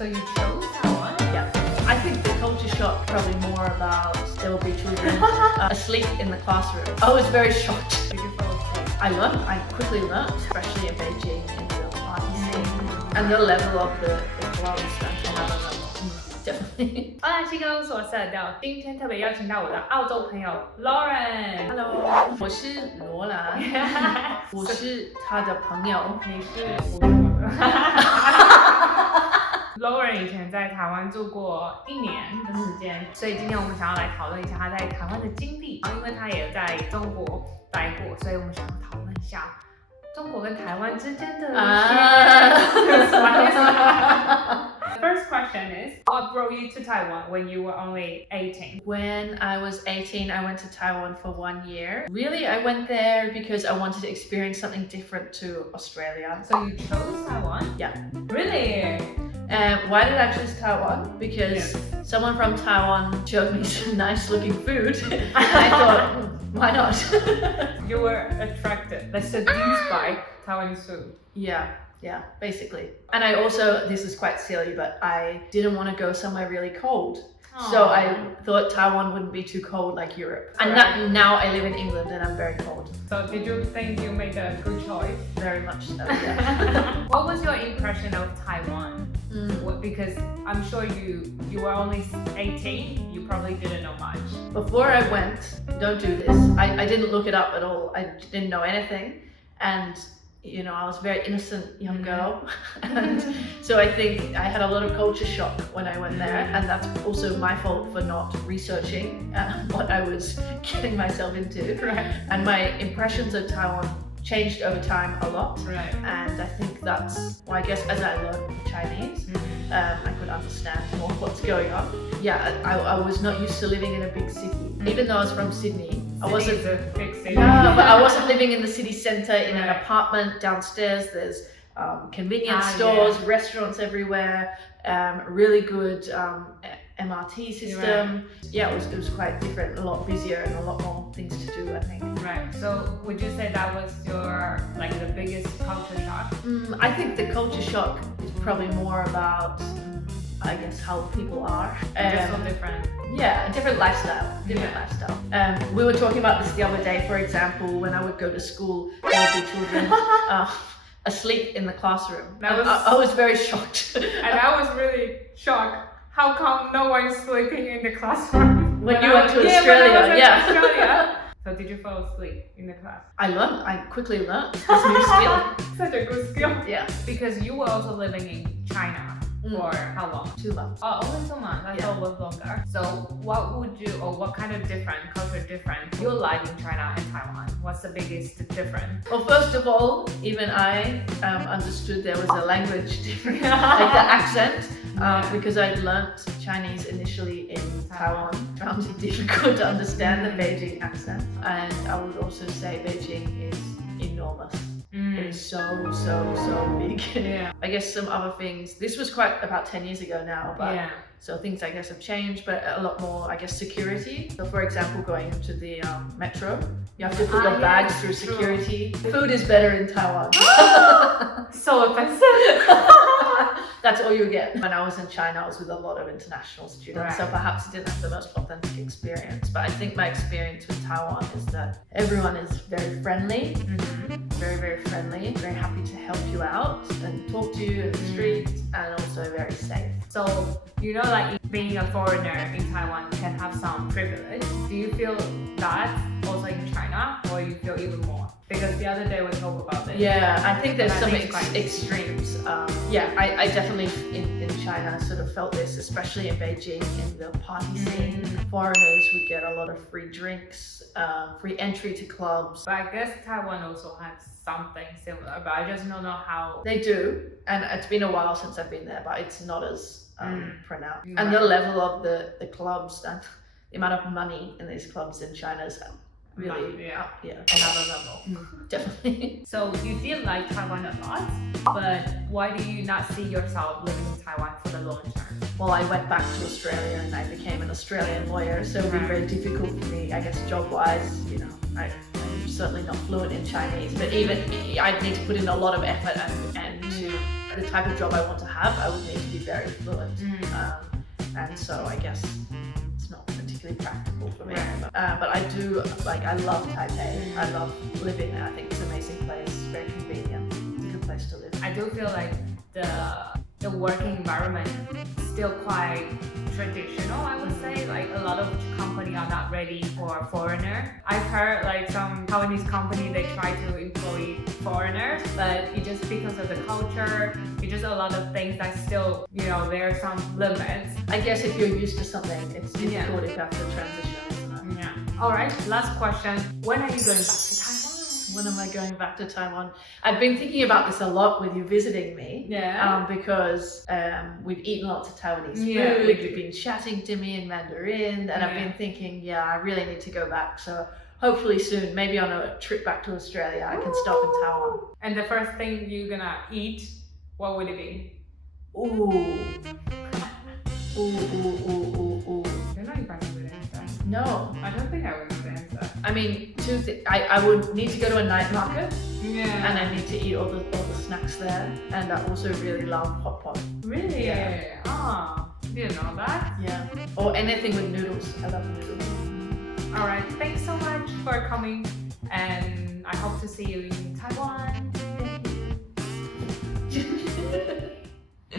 So you chose Taiwan? Yeah. I think the culture shock probably more about there will be children asleep in the classroom. I was very shocked. Did you fall asleep? I quickly learned, especially in Beijing, in the party scene, and the level of the clubs and another level. Definitely. 来，七哥所是 Adele， 今天特别邀请到我的澳洲朋友 Lauren。 Hello， 我是罗兰，我是他的朋友。你是我的。Lauren 以前在台湾住过1年的时间，所以今天我们想要来讨论一下他在台湾的经历。因为他也在中国待过，所以我们想要讨论一下中国跟台湾之间的First question is, what brought you to Taiwan when you were only 18? When I was 18, I went to Taiwan for 1 year. Really, I went there because I wanted to experience something different to Australia. So you chose Taiwan? Yeah. Really? And why did I choose Taiwan? Because someone from Taiwan showed me some nice looking food. And I thought, why not? You were attracted, seduced by Taiwanese food. Yeah, basically. And I also, this is quite silly, but I didn't want to go somewhere really cold. Aww. So I thought Taiwan wouldn't be too cold like Europe. And now I live in England and I'm very cold. So did you think you made a good choice? Very much so, yeah. What was your impression of Taiwan? Because I'm sure you were only 18, you probably didn't know much. Before I went, don't do this. I didn't look it up at all. I didn't know anything. And you know, I was a very innocent young girl. And so I think I had a lot of culture shock when I went there. And that's also my fault for not researching what I was getting myself into. Right. And my impressions of Taiwan changed over time a lot. Right. And I think that's why, I guess, as I learned Chinese, I could understand more what's going on. Yeah, I was not used to living in a big city. Even though I was from Sydney, I wasn't a big city. Yeah, but I wasn't living in the city centre in an apartment. Downstairs there's convenience stores, restaurants everywhere, really good MRT system. Right. Yeah, it was quite different, a lot busier and a lot more things to do, I think. Right. So would you say that was your the biggest culture shock? I think the culture shock is probably more about, I guess, how people are. Just so different. Yeah, a different lifestyle. Lifestyle. We were talking about this the other day. For example, when I would go to school, there would be children asleep in the classroom. I was very shocked. And I was really shocked. How come no one is sleeping in the classroom? When you went to Australia, Australia. So did you fall asleep in the class? I quickly learned this new skill. Such a good skill. Yeah. Because you were also living in China for how long? 2 months. Oh, only 2 months. I thought it was longer. So what kind of culture difference you like in China and Taiwan? What's the biggest difference? Well, first of all, even I understood there was a language difference, like the accent, because I learnt Chinese initially in Taiwan. Found it difficult to understand the Beijing accent, and I would also say Beijing is enormous. It is so big. Yeah. I guess some other things. This was quite about 10 years ago now, but so things I guess have changed, but a lot more, I guess, security. So for example, going into the metro, you have to put your bags through security. Food is better in Taiwan. So offensive. That's all you get. When I was in China, I was with a lot of international students, so perhaps I didn't have the most authentic experience. But I think my experience with Taiwan is that everyone is very friendly, very friendly, very happy to help you out and talk to you in the street, and also very safe. So, you know, being a foreigner in Taiwan can have some privilege. Do you feel that also in China, or you feel even more? Because the other day we talked about this. Yeah, I think there's some quite extremes. I definitely in China sort of felt this, especially in Beijing in the party scene. Foreigners would get a lot of free drinks, free entry to clubs. But I guess Taiwan also has something similar, but I just don't know how. They do, and it's been a while since I've been there, but it's not as pronounced. Right. And the level of the clubs and the amount of money in these clubs in China is really another level. Definitely. So you did like Taiwan a lot, but why do you not see yourself living in Taiwan for the long term? Well, I went back to Australia and I became an Australian lawyer, so it would be very difficult for me, I guess, job-wise. You know, I'm certainly not fluent in Chinese, but even I need to put in a lot of effort and to the type of job I want to have. have, I would need to be very fluent. And so I guess it's not particularly practical for me. But I do, like, I love Taipei. I love living there. I think it's an amazing place, very convenient. It's a good place to live. I do feel like the working environment is still quite traditional, I would say. Like a lot of companies are not ready for foreigner. I've heard like some Taiwanese company, they try to employ foreigners, but it just because of the culture, it's just a lot of things that still, there are some limits. I guess if you're used to something, it's difficult if you have to transition, isn't it? Yeah. All right, last question. When are you going back to Taiwan? When am I going back to Taiwan? I've been thinking about this a lot with you visiting me. Because we've eaten lots of Taiwanese food. You've been chatting to me in Mandarin, and I've been thinking, I really need to go back. So hopefully soon, maybe on a trip back to Australia, I can stop in Taiwan. And the first thing you're gonna eat, what would it be? Ooh. You're not even good answer. No. I don't think I would know the answer. I mean, I would need to go to a night market. And I need to eat all the snacks there. And I also really love hot pot. Really? Yeah. Oh, didn't know that. Yeah. Or anything with noodles. I love noodles. All right. Thanks so much for coming. And I hope to see you in Taiwan.